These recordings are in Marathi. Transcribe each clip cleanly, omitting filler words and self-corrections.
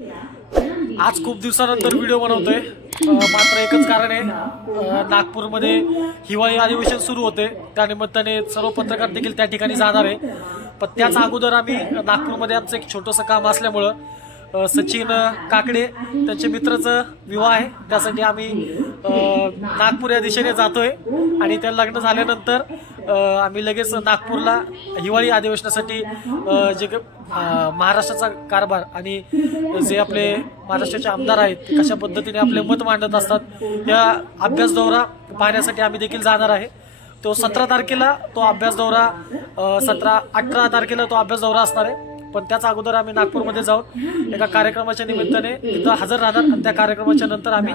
आज खूप दिवसानंतर व्हिडिओ बनवतोय, मात्र एकच कारण आहे, नागपूरमध्ये हिवाळी अधिवेशन सुरू होते, त्यानिमित्ताने सर्व पत्रकार देखील त्या ठिकाणी जाणार आहे। पण त्याच अगोदर आम्ही नागपूरमध्ये आमचं एक छोटंसं काम असल्यामुळं सचिन काकडे त्यांच्या मित्राचा विवाह आहे, त्यासाठी आम्ही नागपूर या दिशेने जातोय आणि त्या लग्न झाल्यानंतर आम्ही लगेच नागपूरला हिवाळी अधिवेशनासाठी जे महाराष्ट्राचा कारभार आणि जे आपले महाराष्ट्राचे आमदार आहेत ते कशा पद्धतीने आपले मत मांडत असतात या अभ्यास दौरा पाहण्यासाठी आम्ही देखील जाणार आहे। तो 17 तारखेला तो अभ्यास दौरा 18 तारखेला तो अभ्यास दौरा असणार आहे। पण त्याच अगोदर आम्ही नागपूरमध्ये जाऊन एका कार्यक्रमाच्या निमित्ताने तिथं हजर राहणार आणि त्या कार्यक्रमाच्या नंतर आम्ही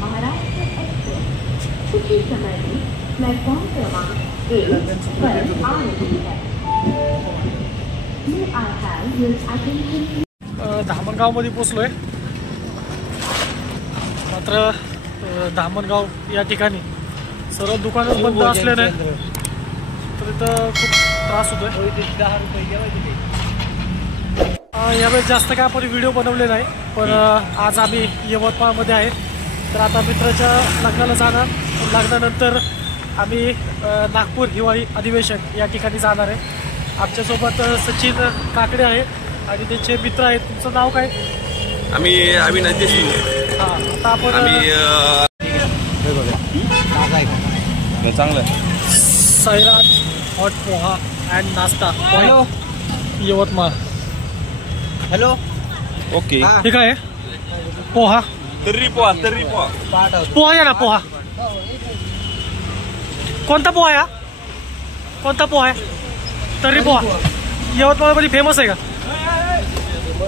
महाराष्ट्र एक्सप्रेस कुछ ही समय में प्लेटफॉर्म क्रमांक 1 पर आ रही है। May I have your attention? Dhamangaon मध्ये पोहोचलोय, मात्र धामणगाव या ठिकाणी सर्व दुकानं बंद असल्याने तर इथं खूप त्रास होतोय। 10 रुपये यावेळेस जास्त काय आपण व्हिडिओ बनवले नाही, पण आज आम्ही यवतमाळमध्ये आहे, तर आता मित्राच्या लग्नाला जाणार, लग्नानंतर आम्ही नागपूर हिवाळी अधिवेशन या ठिकाणी जाणार आहे। आमच्यासोबत सचिन काकडे आहे आणि त्यांचे मित्र आहेत। तुमचं नाव काय? आम्ही अविनाश देशमुख। हां, आता आपण चांगलं सैराट हॉट पोहा अँड नाश्ता हॅलो यवतमाळ। हॅलो ओके ठीक आहे, पोहा तर्री पोहा पोहा या ना, पोहा कोणता पोहा या, कोणता पोहा आहे? तर्री पोहा यवतमाळमध्ये फेमस आहे का?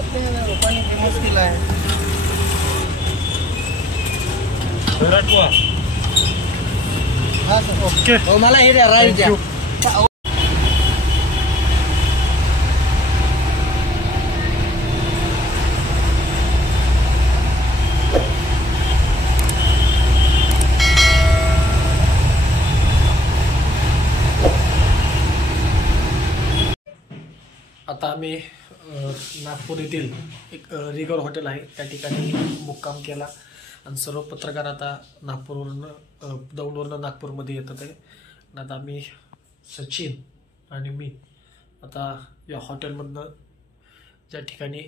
फेमस केला आहे ओके, मला हे द्या राईस द्या। आता आम्ही नागपूर येथील एक रिगर हॉटेल आहे त्या ठिकाणी मुक्काम केला आणि सर्व पत्रकार आता नागपूरवरून दौंडवरून नागपूरमध्ये येतात आहे। आता आम्ही सचिन आणि मी आता या हॉटेलमधनं ज्या ठिकाणी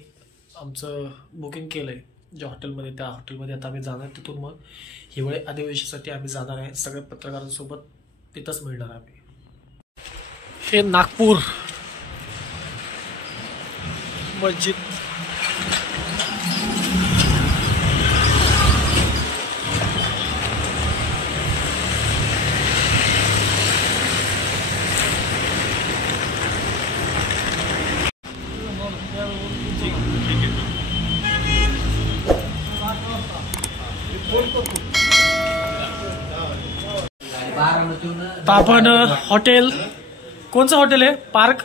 आमचं बुकिंग केलं आहे ज्या हॉटेलमध्ये, त्या हॉटेलमध्ये आता आम्ही जाणार, तिथून मग हिवाळी अधिवेशनासाठी आम्ही जाणार आहे। सगळ्या पत्रकारांसोबत तिथंच मिळणार आम्ही। हे नागपूर मस्जिद आपण हॉटेल, कोणचं हॉटेल आहे? पार्क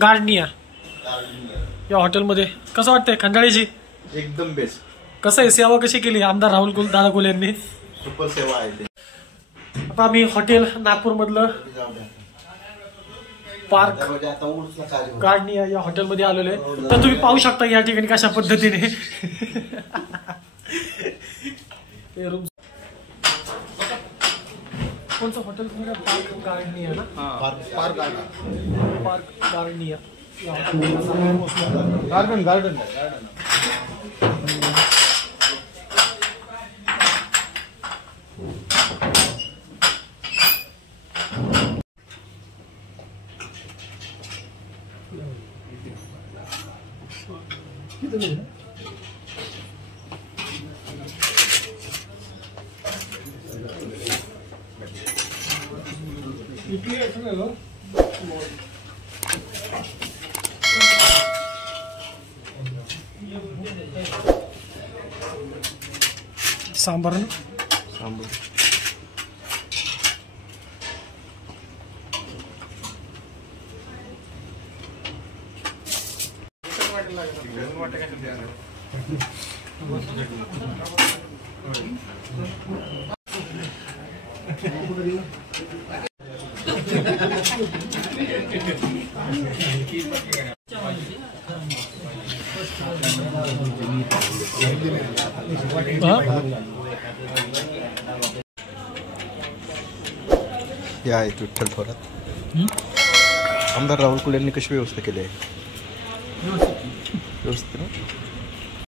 गार्डनिया या हॉटेलमध्ये कसं वाटतंय? खंडाळीची एकदम बेस्ट। कसं आहे, सेवा कशी केली आमदार राहुल दादा कोल यांनी? सुपर सेवा आहे ते। आता आम्ही हॉटेल नागपूर मधलं पार्क गार्डनिया या हॉटेलमध्ये आलेलो आहे, तर तुम्ही पाहू शकता या ठिकाणी कशा पद्धतीने कोणचं हॉटेल? पार्क गार्डनिया ना? पार्क गार्डनिया गार्डन सांबार ना? हे आहेत विठ्ठल थोरात. आमदार राहुल कुल यांनी कशी व्यवस्था केली आहे? व्यवस्थित ना?